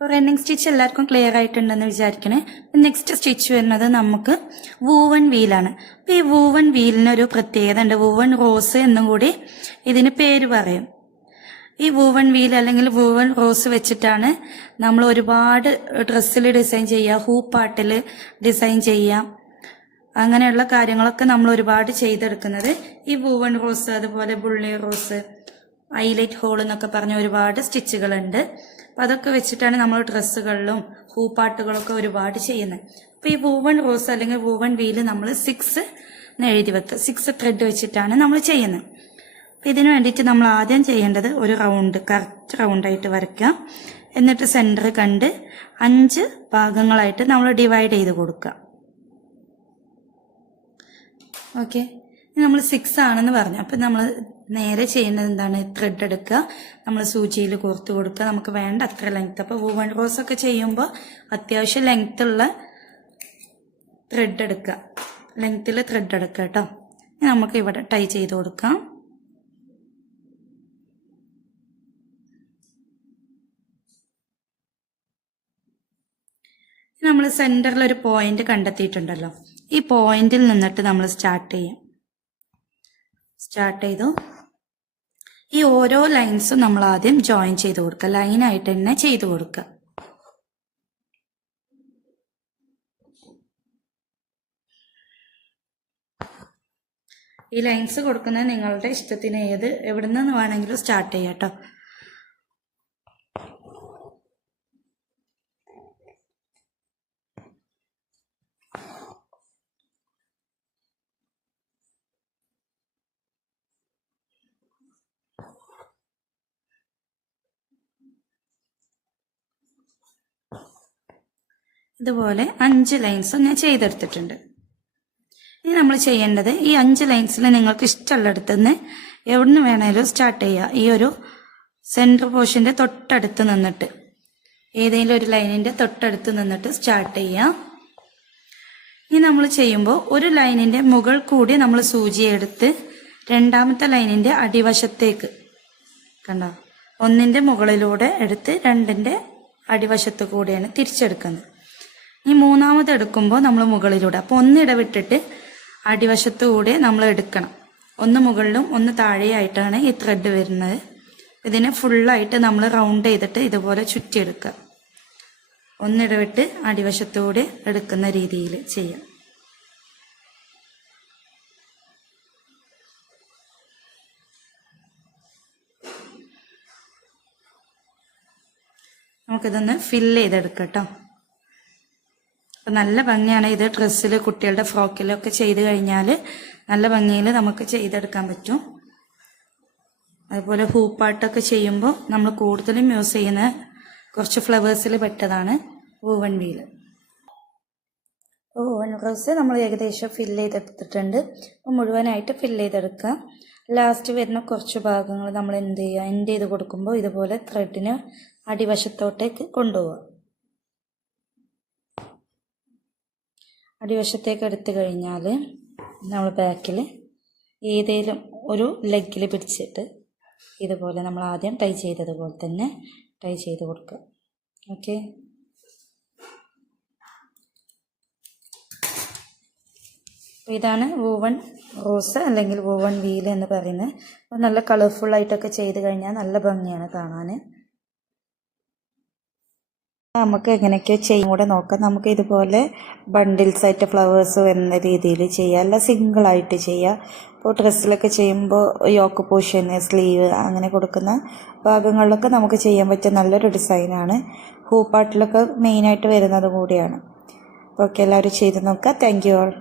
അപ്പോൾ running stitch എല്ലാവർക്കും clear ആയിട്ടുണ്ടെന്ന് വിചാരിക്കണേ. Next stitch വരുന്നത് നമുക്ക് വൂവൺ വീലാണ്. അപ്പോൾ ഈ വൂവൺ വീലിനൊരു പ്രത്യേകത ഉണ്ട്. വൂവൺ റോസ് എന്നും കൂടി ഇതിന് പേര് പറയും. ഈ വൂവൺ വീൽ അല്ലെങ്കിൽ വൂവൺ റോസ് വെച്ചിട്ടാണ് നമ്മൾ ഒരുപാട് ഡ്രസ്സിൽ ഡിസൈൻ ചെയ്യുക, ഹൂപ്പാട്ടിൽ ഡിസൈൻ ചെയ്യാം, അങ്ങനെയുള്ള കാര്യങ്ങളൊക്കെ നമ്മൾ ഒരുപാട് ചെയ്തെടുക്കുന്നത് ഈ വൂവൺ റോസ്, അതുപോലെ ബുള്ളി റോസ്, ഹൈലൈറ്റ് ഹോൾ എന്നൊക്കെ പറഞ്ഞ ഒരുപാട് സ്റ്റിച്ചുകളുണ്ട്. അപ്പം അതൊക്കെ വെച്ചിട്ടാണ് നമ്മൾ ഡ്രസ്സുകളിലും ഹൂപ്പാട്ടുകളൊക്കെ ഒരുപാട് ചെയ്യുന്നത്. അപ്പോൾ ഈ വൂവൺ റോസ് അല്ലെങ്കിൽ വൂവൺ വീല് നമ്മൾ 6 എഴുതി വെക്കുക. 6 ത്രെഡ് വെച്ചിട്ടാണ് നമ്മൾ ചെയ്യുന്നത്. അപ്പം ഇതിന് വേണ്ടിയിട്ട് നമ്മൾ ആദ്യം ചെയ്യേണ്ടത് ഒരു റൗണ്ട്, കറക്റ്റ് റൗണ്ടായിട്ട് വരയ്ക്കുക. എന്നിട്ട് സെൻറ്റർ കണ്ട് 5 ഭാഗങ്ങളായിട്ട് നമ്മൾ ഡിവൈഡ് ചെയ്ത് കൊടുക്കുക. ഓക്കെ, നമ്മൾ 6 ആണെന്ന് പറഞ്ഞു. അപ്പം നമ്മൾ നേരെ ചെയ്യേണ്ടത് എന്താണ്? ത്രെഡ് എടുക്കുക, നമ്മൾ സൂചിയിൽ കോർത്ത് കൊടുക്കുക. നമുക്ക് വേണ്ട അത്ര ലെങ്ത്. അപ്പോൾ വൂവൺ റോസ് ഒക്കെ ചെയ്യുമ്പോൾ അത്യാവശ്യം ലെങ്ത്തുള്ള ത്രെഡ് എടുക്കുക, ലെങ്ത്തിൽ ത്രെഡ് എടുക്കുക കേട്ടോ. നമുക്ക് ഇവിടെ ടൈ ചെയ്ത് കൊടുക്കാം. നമ്മൾ സെന്ററിൽ ഒരു പോയിന്റ് കണ്ടെത്തിയിട്ടുണ്ടല്ലോ, ഈ പോയിന്റിൽ നിന്നിട്ട് നമ്മൾ സ്റ്റാർട്ട് ചെയ്തു. ഈ ഓരോ ലൈൻസും നമ്മൾ ആദ്യം ജോയിൻ ചെയ്ത് കൊടുക്കുക, ലൈനായിട്ട് തന്നെ ചെയ്ത് കൊടുക്കുക. ഈ ലൈൻസ് കൊടുക്കുന്നത് നിങ്ങളുടെ ഇഷ്ടത്തിന് എവിടെ നിന്ന് വേണമെങ്കിലും സ്റ്റാർട്ട് ചെയ്യാം കേട്ടോ. ഇതുപോലെ 5 ലൈൻസും ഞാൻ ചെയ്തെടുത്തിട്ടുണ്ട്. ഇനി നമ്മൾ ചെയ്യേണ്ടത് ഈ 5 ലൈൻസിൽ നിങ്ങൾക്ക് ഇഷ്ടമുള്ളിടത്ത് നിന്ന് എവിടുന്ന് വേണേലും സ്റ്റാർട്ട് ചെയ്യുക. ഈ ഒരു സെൻറ്റർ പോർഷൻ്റെ തൊട്ടടുത്ത് നിന്നിട്ട്, ഏതെങ്കിലും ഒരു ലൈനിൻ്റെ തൊട്ടടുത്ത് നിന്നിട്ട് സ്റ്റാർട്ട് ചെയ്യുക. ഇനി നമ്മൾ ചെയ്യുമ്പോൾ ഒരു ലൈനിൻ്റെ മുകൾ കൂടി നമ്മൾ സൂചി എടുത്ത് രണ്ടാമത്തെ ലൈനിൻ്റെ അടിവശത്തേക്ക് കണ്ടോ, 1ന്റെ മുകളിലൂടെ എടുത്ത് 2ന്റെ അടിവശത്ത് കൂടിയാണ് തിരിച്ചെടുക്കുന്നത്. ഈ മൂന്നാമത് എടുക്കുമ്പോൾ നമ്മൾ മുകളിലൂടെ, അപ്പോൾ 1 ഇടവിട്ടിട്ട് അടിവശത്തു കൂടെ നമ്മൾ എടുക്കണം. 1 മുകളിലും 1 താഴെയായിട്ടാണ് ഈ ത്രെഡ് വരുന്നത്. ഇതിനെ ഫുള്ളായിട്ട് നമ്മൾ റൗണ്ട് ചെയ്തിട്ട് ഇതുപോലെ ചുറ്റിയെടുക്കുക. 1 ഇടവിട്ട് അടിവശത്തു കൂടെ എടുക്കുന്ന രീതിയിൽ ചെയ്യാം. നമുക്കിതൊന്ന് ഫില്ല് ചെയ്തെടുക്കാം കേട്ടോ. അപ്പം നല്ല ഭംഗിയാണ് ഇത്. ഡ്രസ്സിൽ, കുട്ടികളുടെ ഫ്രോക്കിലൊക്കെ ചെയ്ത് കഴിഞ്ഞാൽ നല്ല ഭംഗിയിൽ നമുക്ക് ചെയ്തെടുക്കാൻ പറ്റും. അതുപോലെ ഹൂപ്പാട്ടൊക്കെ ചെയ്യുമ്പോൾ നമ്മൾ കൂടുതലും യൂസ് ചെയ്യുന്ന കുറച്ച് ഫ്ലവേഴ്സിൽ പെട്ടതാണ് വൂവൺ വീല്. വൂവൺ റോസ് നമ്മൾ ഏകദേശം ഫില്ല് ചെയ്തെടുത്തിട്ടുണ്ട്. അപ്പോൾ മുഴുവനായിട്ട് ഫില്ല് ചെയ്തെടുക്കുക. ലാസ്റ്റ് വരുന്ന കുറച്ച് ഭാഗങ്ങൾ നമ്മൾ എന്ത് ചെയ്യുക, എൻഡ് ചെയ്ത് കൊടുക്കുമ്പോൾ ഇതുപോലെ ത്രെഡിന് അടിവശത്തോട്ടേക്ക് കൊണ്ടുപോവുക. അടിവശത്തേക്ക് എടുത്തു കഴിഞ്ഞാൽ നമ്മൾ ബാക്കിൽ ഏതെങ്കിലും ഒരു ലെഗിൽ പിടിച്ചിട്ട് ഇതുപോലെ നമ്മൾ ആദ്യം ടൈ ചെയ്തതുപോലെ തന്നെ ടൈ ചെയ്ത് കൊടുക്കുക. ഓക്കെ, അപ്പോൾ ഇതാണ് വൂവൺ റോസ് അല്ലെങ്കിൽ വൂവൺ വീൽ എന്ന് പറയുന്നത്. അപ്പോൾ നല്ല കളർഫുള്ളായിട്ടൊക്കെ ചെയ്ത് കഴിഞ്ഞാൽ നല്ല ഭംഗിയാണ് കാണാൻ. നമുക്ക് എങ്ങനെയൊക്കെ ചെയ്യും കൂടെ നോക്കാം. നമുക്ക് ഇതുപോലെ ബണ്ടിൽസ് ആയിട്ട് ഫ്ലവേഴ്സ് വരുന്ന രീതിയിൽ ചെയ്യാം, അല്ല സിംഗിളായിട്ട് ചെയ്യാം. ഇപ്പോൾ ഡ്രസ്സിലൊക്കെ ചെയ്യുമ്പോൾ യോക്ക് പോർഷൻ, സ്ലീവ് അങ്ങനെ കൊടുക്കുന്ന ഭാഗങ്ങളിലൊക്കെ നമുക്ക് ചെയ്യാൻ പറ്റിയ നല്ലൊരു ഡിസൈനാണ്. ഹൂപ്പാട്ടിലൊക്കെ മെയിനായിട്ട് വരുന്നത് കൂടിയാണ്. അപ്പോൾ ഓക്കെ, എല്ലാവരും ചെയ്ത് നോക്കുക. Thank you all.